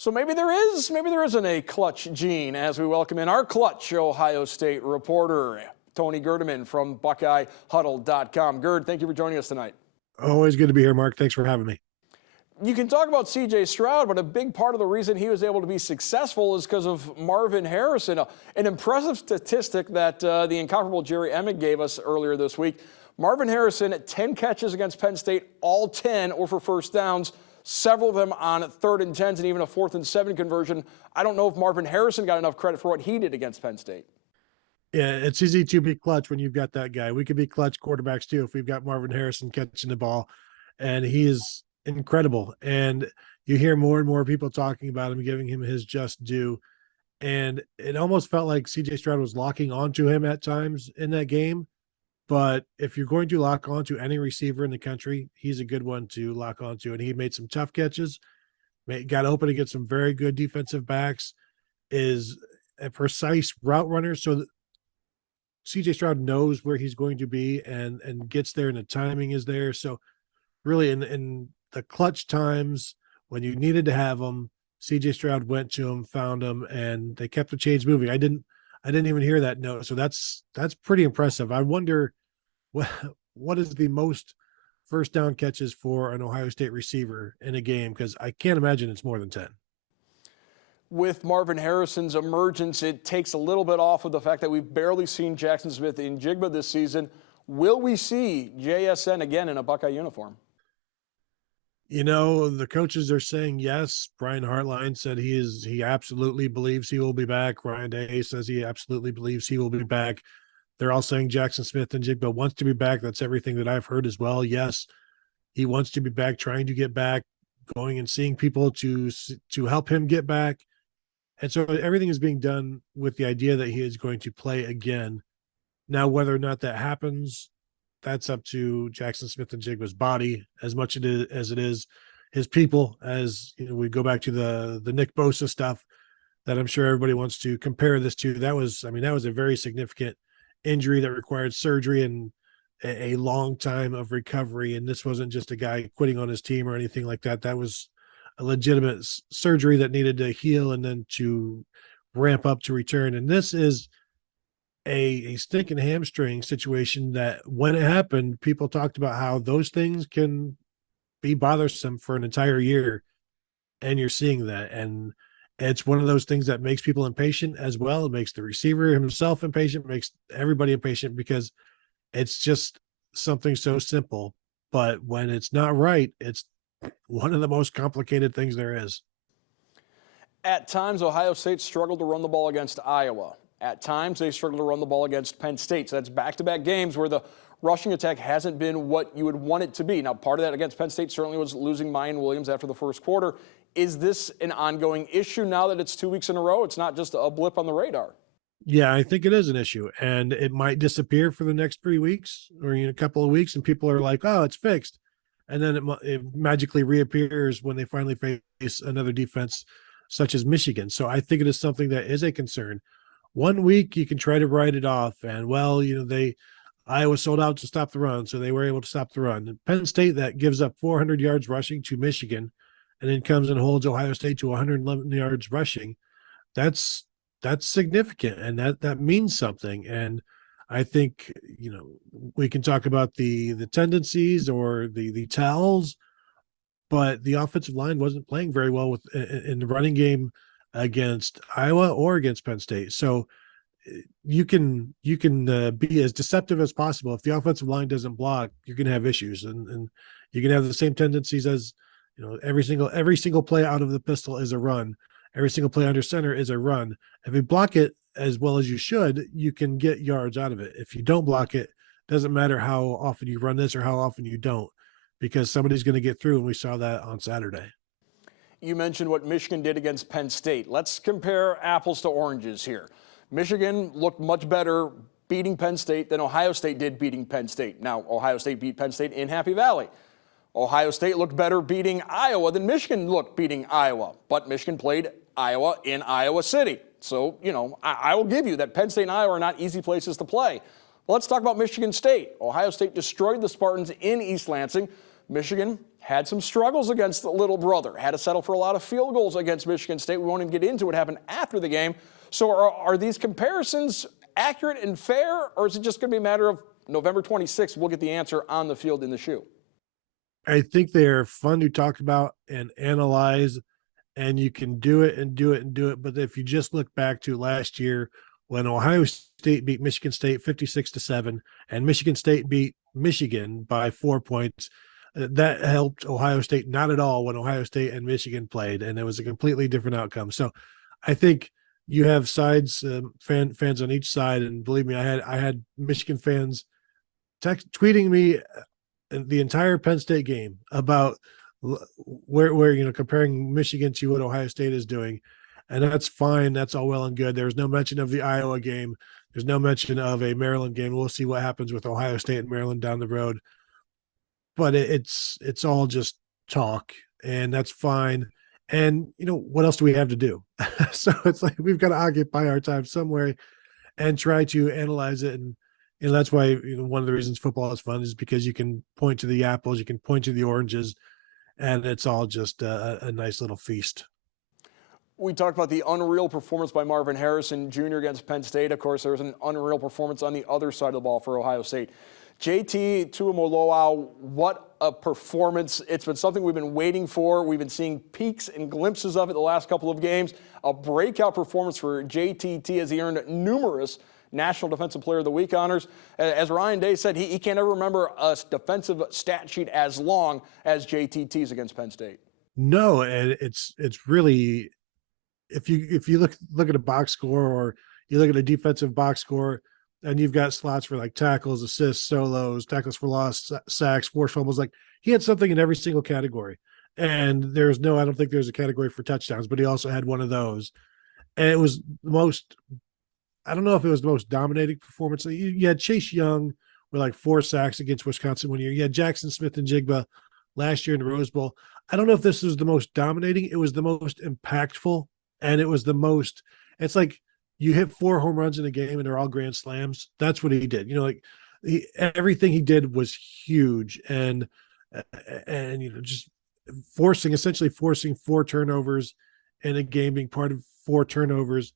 So maybe there isn't a clutch gene as we welcome in our clutch Ohio State reporter, Tony Gerdeman from BuckeyeHuddle.com. Gerd, thank you for joining us tonight. Always good to be here, Mark. Thanks for having me. You can talk about C.J. Stroud, but a big part of the reason he was able to be successful is because of Marvin Harrison. An impressive statistic that the incomparable Jerry Emmett gave us earlier this week. Marvin Harrison, 10 catches against Penn State, all 10 were for first downs. Several of them on 3rd and 10s and even a 4th and 7 conversion. I don't know if Marvin Harrison got enough credit for what he did against Penn State. Yeah, it's easy to be clutch when you've got that guy. We could be clutch quarterbacks too if we've got Marvin Harrison catching the ball, and he is incredible. And you hear more and more people talking about him, giving him his just due. And it almost felt like C.J. Stroud was locking onto him at times in that game. But if you're going to lock onto any receiver in the country, he's a good one to lock onto. And he made some tough catches, got open against some very good defensive backs, is a precise route runner. So C.J. Stroud knows where he's going to be and gets there, and the timing is there. So really in the clutch times when you needed to have him, C.J. Stroud went to him, found him, and they kept the chains moving. I didn't even hear that note. So that's pretty impressive. I wonder what is the most first down catches for an Ohio State receiver in a game, because I can't imagine it's more than 10. With Marvin Harrison's emergence, it takes a little bit off of the fact that we've barely seen Jackson Smith in Jigba this season. Will we see JSN again in a Buckeye uniform? You know, the coaches are saying yes. Brian Hartline said he absolutely believes he will be back. Ryan Day says he absolutely believes he will be back. They're all saying Jackson Smith and Jigba wants to be back. That's everything that I've heard as well. Yes, he wants to be back, trying to get back, going and seeing people to help him get back. And so everything is being done with the idea that he is going to play again. Now, whether or not that happens, that's up to Jackson Smith and Jigba's body as much as it is his people. As you know, we go back to the Nick Bosa stuff that I'm sure everybody wants to compare this to. That was a very significant injury that required surgery and a long time of recovery. And this wasn't just a guy quitting on his team or anything like that. That was a legitimate surgery that needed to heal and then to ramp up to return. And this is a stinking hamstring situation that when it happened, people talked about how those things can be bothersome for an entire year. And you're seeing that. And it's one of those things that makes people impatient as well. It makes the receiver himself impatient, makes everybody impatient, because it's just something so simple. But when it's not right, it's one of the most complicated things there is. At times, Ohio State struggled to run the ball against Iowa. At times, they struggled to run the ball against Penn State. So that's back-to-back games where the rushing attack hasn't been what you would want it to be. Now, part of that against Penn State certainly was losing Mayan Williams after the first quarter. Is this an ongoing issue now that it's 2 weeks in a row? It's not just a blip on the radar. Yeah, I think it is an issue, and it might disappear for the next 3 weeks or a couple of weeks, and people are like, oh, it's fixed. And then it magically reappears when they finally face another defense such as Michigan. So I think it is something that is a concern. 1 week you can try to write it off, and Iowa sold out to stop the run, so they were able to stop the run. And Penn State, that gives up 400 yards rushing to Michigan, and then comes and holds Ohio State to 111 yards rushing. That's significant, and that means something. And I think we can talk about the tendencies or the tells, but the offensive line wasn't playing very well in the running game against Iowa or against Penn State. So you can be as deceptive as possible. If the offensive line doesn't block, you're going to have issues, and you can have the same tendencies as every single play out of the pistol is a run. Every single play under center is a run. If you block it as well as you should, you can get yards out of it. If you don't block it, doesn't matter how often you run this or how often you don't, because somebody's going to get through, and we saw that on Saturday. You mentioned what Michigan did against Penn State. Let's compare apples to oranges here. Michigan looked much better beating Penn State than Ohio State did beating Penn State. Now, Ohio State beat Penn State in Happy Valley. Ohio State looked better beating Iowa than Michigan looked beating Iowa, but Michigan played Iowa in Iowa City. So, I will give you that Penn State and Iowa are not easy places to play. Well, let's talk about Michigan State. Ohio State destroyed the Spartans in East Lansing. Michigan had some struggles against the little brother, had to settle for a lot of field goals against Michigan State. We won't even get into what happened after the game. So are these comparisons accurate and fair, or is it just going to be a matter of November 26th, we'll get the answer on the field in the shoe? I think they are fun to talk about and analyze, and you can do it and do it and do it. But if you just look back to last year when Ohio State beat Michigan State 56-7, and Michigan State beat Michigan by 4 points, that helped Ohio State not at all when Ohio State and Michigan played, and it was a completely different outcome. So I think you have sides, fans on each side, and believe me, I had Michigan fans tweeting me the entire Penn State game about where comparing Michigan to what Ohio State is doing, and that's fine. That's all well and good. There's no mention of the Iowa game. There's no mention of a Maryland game. We'll see what happens with Ohio State and Maryland down the road. But it's all just talk, and that's fine. And what else do we have to do? So it's like we've got to occupy our time somewhere and try to analyze it. And that's why one of the reasons football is fun is because you can point to the apples, you can point to the oranges, and it's all just a nice little feast. We talked about the unreal performance by Marvin Harrison Jr. against Penn State. Of course, there was an unreal performance on the other side of the ball for Ohio State. JT Tuimoloau, what a performance. It's been something we've been waiting for. We've been seeing peaks and glimpses of it the last couple of games. A breakout performance for JTT as he earned numerous National Defensive Player of the Week honors. As Ryan Day said, he can't ever remember a defensive stat sheet as long as JTT's against Penn State. No, and it's really, if you look at a box score, or you look at a defensive box score, and you've got slots for like tackles, assists, solos, tackles for loss, sacks, forced fumbles. Like, he had something in every single category. And I don't think there's a category for touchdowns, but he also had one of those. And it was I don't know if it was the most dominating performance. You had Chase Young with like 4 sacks against Wisconsin one year. You had Jackson Smith and Jigba last year in the Rose Bowl. I don't know if this was the most dominating. It was the most impactful, and it was the most, it's like, you hit 4 home runs in a game and they're all grand slams. That's what he did. Everything he did was huge, and just essentially forcing 4 turnovers in a game, being part of 4 turnovers.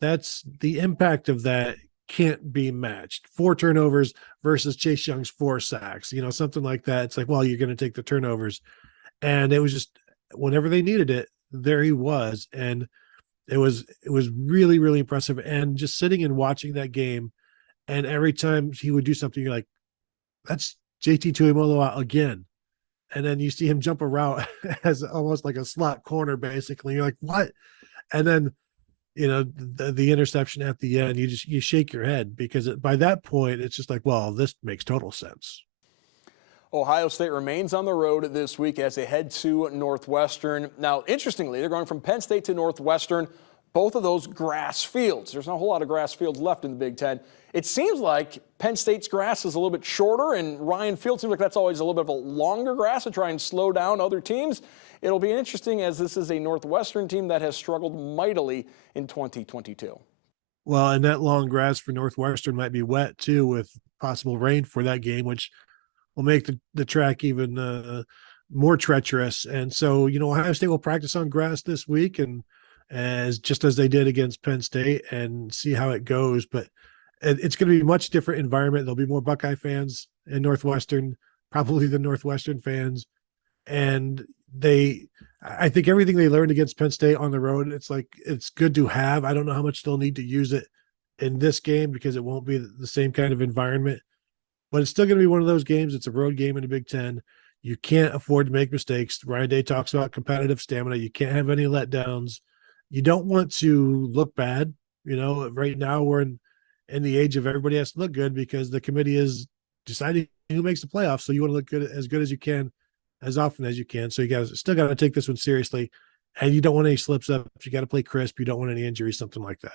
That's the impact of that can't be matched. 4 turnovers versus Chase Young's 4 sacks, something like that. It's like, well, you're going to take the turnovers, and it was just whenever they needed it, there he was. And it was really, really impressive. And just sitting and watching that game, and every time he would do something, you're like, that's JT Tuimoloau again. And then you see him jump a route as almost like a slot corner, basically. You're like, what? And then, the interception at the end, you shake your head, because by that point, it's just like, well, this makes total sense. Ohio State remains on the road this week as they head to Northwestern. Now, interestingly, they're going from Penn State to Northwestern, both of those grass fields. There's not a whole lot of grass fields left in the Big Ten. It seems like Penn State's grass is a little bit shorter, and Ryan Field seems like that's always a little bit of a longer grass to try and slow down other teams. It'll be interesting, as this is a Northwestern team that has struggled mightily in 2022. Well, and that long grass for Northwestern might be wet too, with possible rain for that game, which will make the track even more treacherous. And so, Ohio State will practice on grass this week, and as they did against Penn State, and see how it goes. But it's going to be a much different environment. There'll be more Buckeye fans in Northwestern, probably the Northwestern fans. And I think everything they learned against Penn State on the road, it's good to have. I don't know how much they'll need to use it in this game, because it won't be the same kind of environment. But it's still going to be one of those games. It's a road game in the Big Ten. You can't afford to make mistakes. Ryan Day talks about competitive stamina. You can't have any letdowns. You don't want to look bad. Right now we're in the age of everybody has to look good, because the committee is deciding who makes the playoffs. So you want to look good as you can, as often as you can. So you guys still got to take this one seriously, and you don't want any slips up. You got to play crisp. You don't want any injuries, something like that.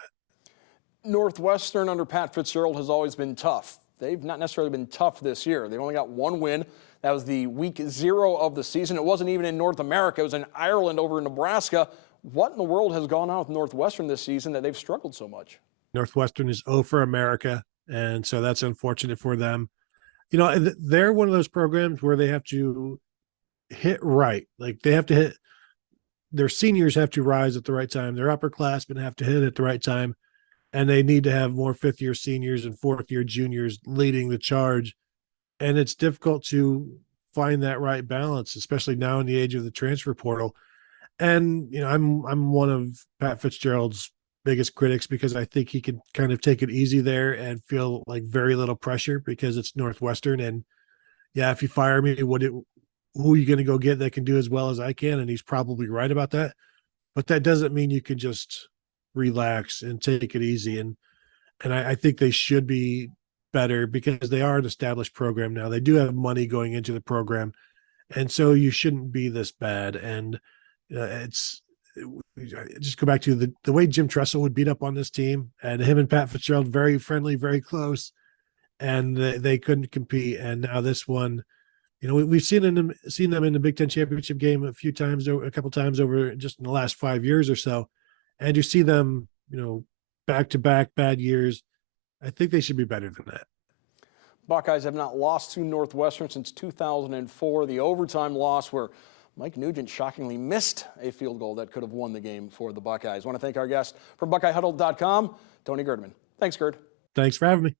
Northwestern under Pat Fitzgerald has always been tough. They've not necessarily been tough this year. They've only got 1 win. That was the week 0 of the season. It wasn't even in North America. It was in Ireland over in Nebraska. What in the world has gone on with Northwestern this season that they've struggled so much? Northwestern is 0 for America, and so that's unfortunate for them. They're one of those programs where they have to hit right. Like they have to hit, their seniors have to rise at the right time. Their upperclassmen have to hit at the right time. And they need to have more fifth year seniors and fourth year juniors leading the charge. And it's difficult to find that right balance, especially now in the age of the transfer portal. And I'm one of Pat Fitzgerald's biggest critics because I think he can kind of take it easy there and feel like very little pressure because it's Northwestern. And yeah, if you fire me, who are you going to go get that can do as well as I can? And he's probably right about that. But that doesn't mean you can just relax and take it easy. And I think they should be better because they are an established program now. They do have money going into the program, and so you shouldn't be this bad. And it's just go back to the way Jim Tressel would beat up on this team, and him and Pat Fitzgerald very friendly, very close, and they couldn't compete. And now this one, we've seen them in the Big Ten championship game a couple times over just in the last 5 years or so, and you see them, back to back bad years. I think they should be better than that. Buckeyes have not lost to Northwestern since 2004. The overtime loss where Mike Nugent shockingly missed a field goal that could have won the game for the Buckeyes. I want to thank our guest from BuckeyeHuddle.com, Tony Gerdeman. Thanks, Gerd. Thanks for having me.